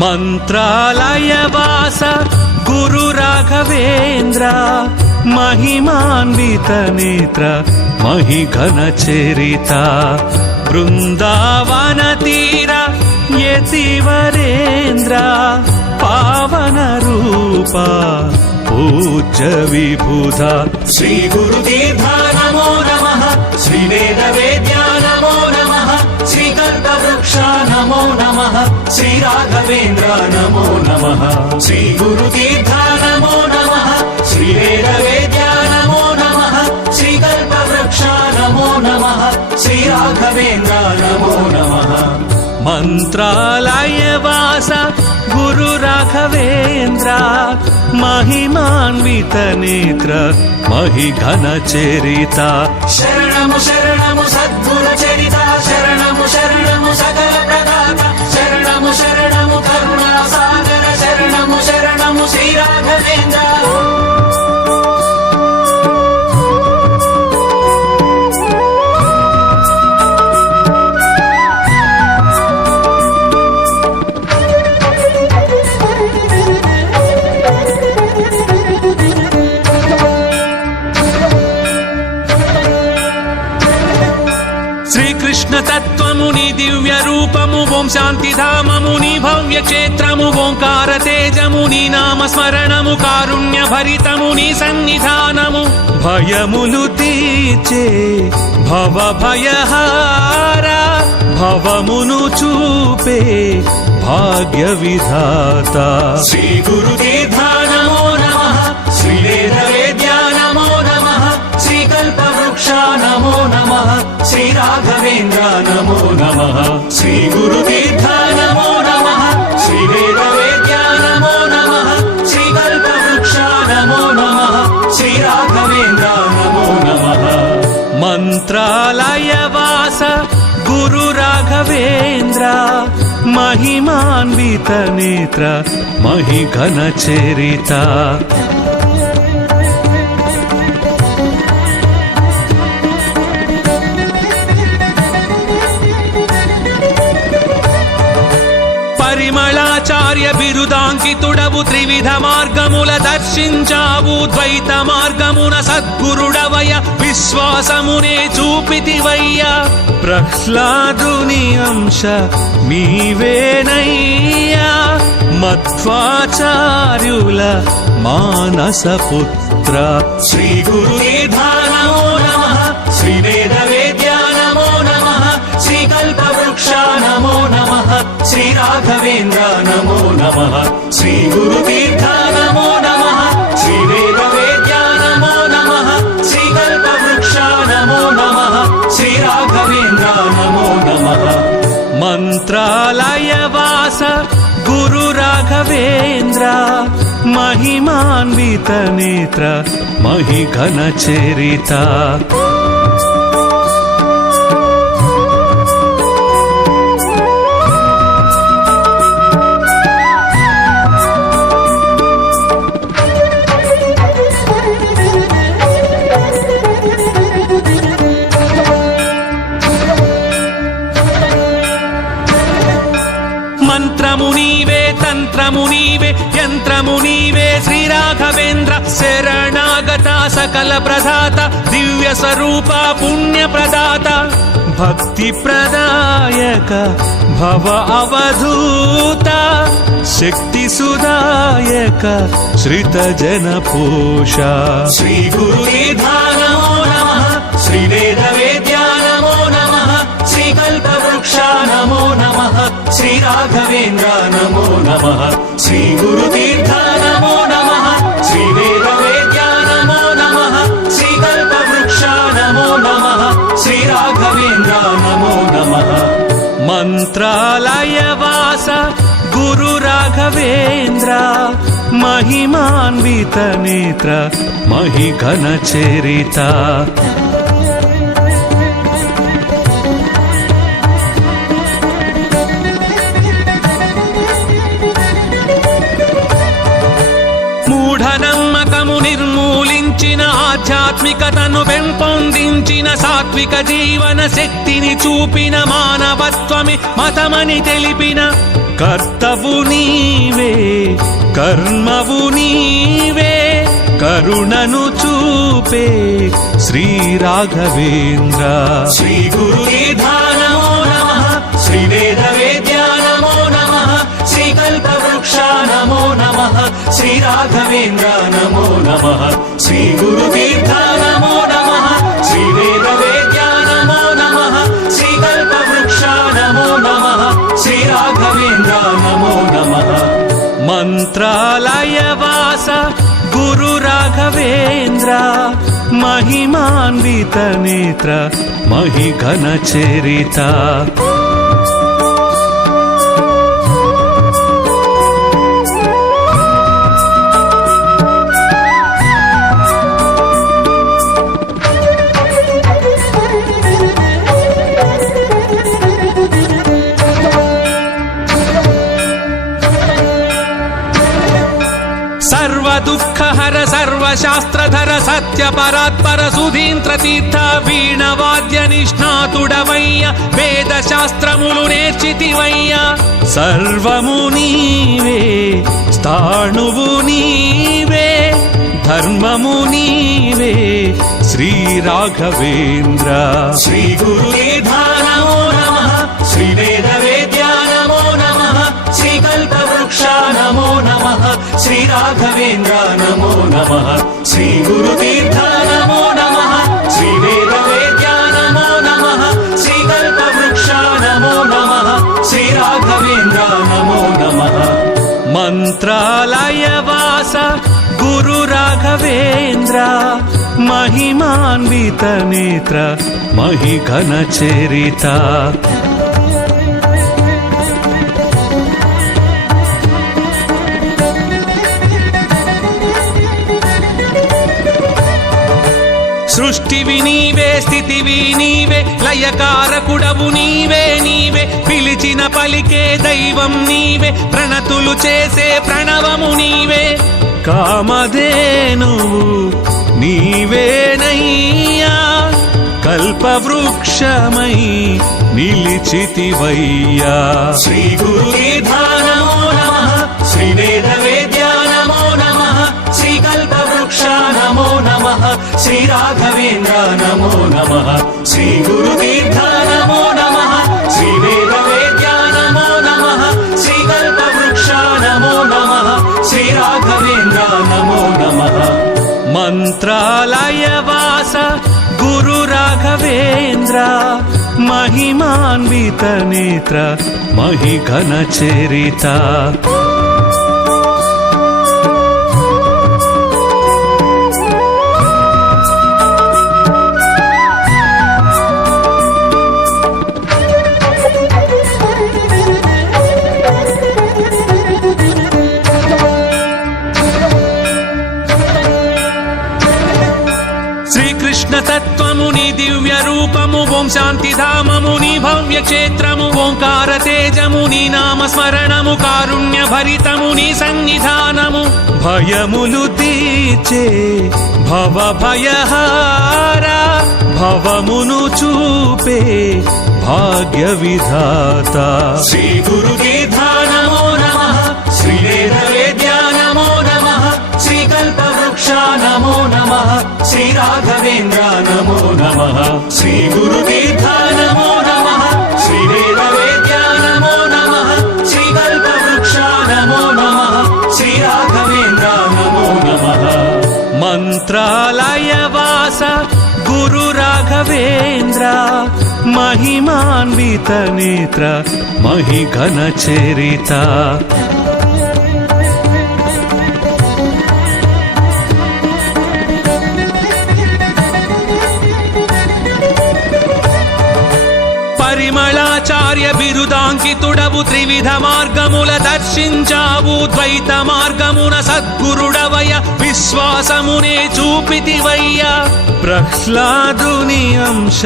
మంత్రాలయవాస గురు రాఘవేంద్ర మహిమాన్విత నేత్ర మహిఘన చరిత బృందావన తీర యతివరేంద్ర పావన రూప పూజ్య విభుధ శ్రీ రాఘవేంద్ర నమో నమ. శ్రీ గురు తీర్థ నమో నమ. శ్రీ వేద వేద్య నమో నమ. శ్రీ కల్పవృక్ష నమో నమ. శ్రీ రాఘవేంద్ర నమో నమ. మంత్రాలయ వాస గురు రాఘవేంద్ర మహిమాన్విత నేత్ర మహి ఘన చరిత. శరణము శరణము సద్గురు చరిత. శరణము శరణ రూపము ఓం శాంతి ధామముని భవ్య క్షేత్రము ఓంకార తేజముని నామ స్మరణము కారుణ్య భరితముని సన్నిధానము. భయములు తీర్చే భవ భయహార భవమును చూపే భాగ్య విధాత శ్రీ గురుదీర్ఘ నమో నమ శ్రీ వేద వేద్యా నమో నమ శ్రీ కల్పవృక్ష నమో నమ శ్రీ రాఘవేంద్ర నమో నమ శ్రీ మహిమాన్విత నేత్ర మహిఘన చరిత. పరిమళాచార్య బిరుదాంకితో నాకు త్రివిధ మార్గముల దర్శించావు. ద్వైత మార్గమున సద్గురుడవయ విశ్వాసమునే చూపితివయ్య. ప్రహ్లాదుని అంశ నీవేనయ్యా. మధ్వాచార్యుల మానస పుత్ర. శ్రీ గురుదీర్ఘ రాఘవేంద్ర నమో నమ. శ్రీ గురు తీర్థ నమో నమ. శ్రీ వేద వేద్య నమో నమ. శ్రీ కల్ప వృక్ష నమో నమ. శ్రీ రాఘవేంద్ర నమో నమ. మంత్రాలయ వాస గురు రాఘవేంద్ర. మహిమాన్విత నేత్ర మహి ఘన చరిత. శరణాగత సకల ప్రదాత దివ్య స్వరూప పుణ్య ప్రదాత భక్తి ప్రదాయక భవ అవధూత శక్తి సుదాయక శ్రిత జన పోష. శ్రీ గురు నమో నమ శ్రీ వేద వేద్యా నమో నమ శ్రీ కల్పవృక్ష నమో నమ శ్రీ రాఘవేంద్ర నమో నమ శ్రీ గురు తీర్థ రాఘవేంద్ర మహిమాన్విత నేత్ర మహిఘన చరిత. నిర్మూలించిన ఆధ్యాత్మికతను పెంపొందించిన సాత్విక జీవన శక్తిని చూపిన మానవత్వమి మతమని తెలిపిన కర్తవు నీవే కర్మవు నీవే కరుణను చూపే శ్రీ రాఘవేంద్ర. శ్రీ గురుదీర్ఘానమో నమ శ్రీ వేద వేద్యానమో నమ శ్రీ కల్పవృక్ష నమో నమ శ్రీ రాఘవేంద్ర నమో నమ శ్రీ గురు నమో మంత్రాలయవాస గురు రాఘవేంద్ర మహిమాన్విత నేత్ర మహిఘన చరిత సర్వ దుఃఖహర సర్వశాస్త్రధర సత్య పరాత్పర సుధీంద్ర తీర్థ వీణ వాద్య నిష్ణాతుడవయ్య వేద శాస్త్రములు నేర్చితివయ్య సర్వము నమ శ్రీ గురు తీర్థ నమో నమ శ్రీ వేద వేద్య నమో నమ శ్రీ కల్ప వృక్ష నమో నమ శ్రీ రాఘవేంద్ర నమో నమ మంత్రాలయ వాస గురు రాఘవేంద్ర మహిమాన్విత నేత్ర మహిఘన సృష్టివి నీవే స్థితివి నీవే లయకారకుడవు నీవే నీవే. పిలిచిన పలికే దైవం నీవే ప్రణతులు చేసే ప్రణవము నీవే. కామధేనువు నీవేనయ్యా కల్పవృక్షమై నిలిచితివయ్యా. శ్రీ గురుధా రాఘవేంద్ర నమో నమ శ్రీ గురు తీర్థ నమో నమ శ్రీ వేద వేద్య నమో నమ శ్రీ కల్ప వృక్ష నమో నమ శ్రీ రాఘవేంద్ర నమో నమ మంత్రాలయ వాస గురు రాఘవేంద్ర మహిమాన్విత నేత్ర మహిఘన ఓం శాంతి ధామముని భవ్య క్షేత్రము ఓంకార తేజముని నామ స్మరణము కారుణ్య భరితముని సన్నిధానము. భయములు తీర్చే భవ భయహార భవమును చూపే భాగ్య విధాత. శ్రీ గురుదీర్ఘ నమో నమ శ్రీ వేద వేద్యానమో నమ శ్రీ కల్పవృక్ష నమో నమ. శ్రీ రాఘవేంద్ర నమో నమ. శ్రీ గురుదీర్ఘ నమో నమ. శ్రీ వేద వేద్య నమో నమ. శ్రీ కల్ప వృక్ష నమో నమ. శ్రీ రాఘవేంద్ర నమో నమ. మంత్రాలయ వాస గురు రాఘవేంద్ర మహిమాన్విత నేత్ర మహి ఘన చరిత. బిరుదాంకితుడవు త్రివిధ మార్గముల దర్శించావు. ద్వైత మార్గమున సద్గురుడవయ విశ్వాసమునే చూపితివయ్య. ప్రహ్లాదుని అంశ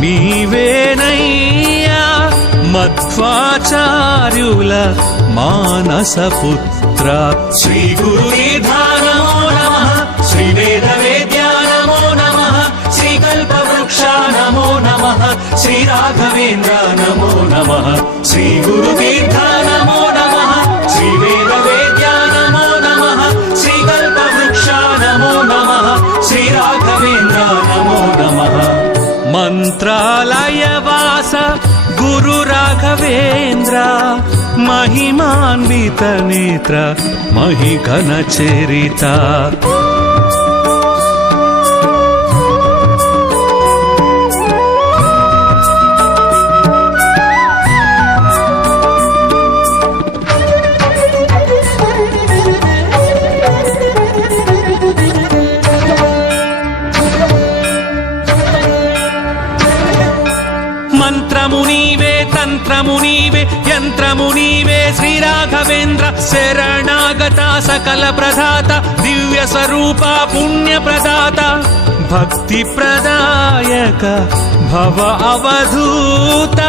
నీవేనయ్యా. మధ్వాచార్యుల మానసపుత్ర. శ్రీ గురు శ్రీ వేదవే శ్రీ రాఘవేంద్ర నమో నమ. శ్రీ గురు తీర్థ నమో నమ. శ్రీ వేద వేద్య నమో నమ. శ్రీ కల్ప వృక్ష నమో నమ. శ్రీ రాఘవేంద్ర నమో నమ. మంత్రాలయ వాస గురు రాఘవేంద్ర మహిమాన్విత నేత్ర మహి ఘన చరిత. సకల ప్రదాత దివ్య స్వరూప పుణ్య ప్రదాత భక్తి ప్రదాయక భవ అవధూత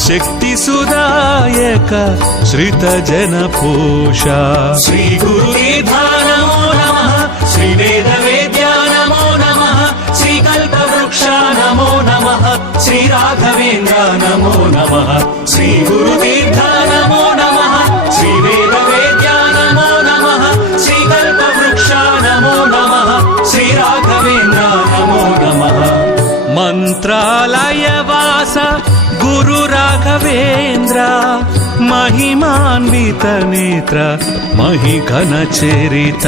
శక్తి సుదాయక శ్రిత జన పోష. శ్రీ గురు నమో నమ శ్రీ వేద వేద్యా నమో నమ శ్రీ కల్పవృక్ష నమో నమ శ్రీ రాఘవేంద్ర నమో నమ శ్రీ గురు నమో మహిమాన్విత నేత్ర మహిఘన చరిత.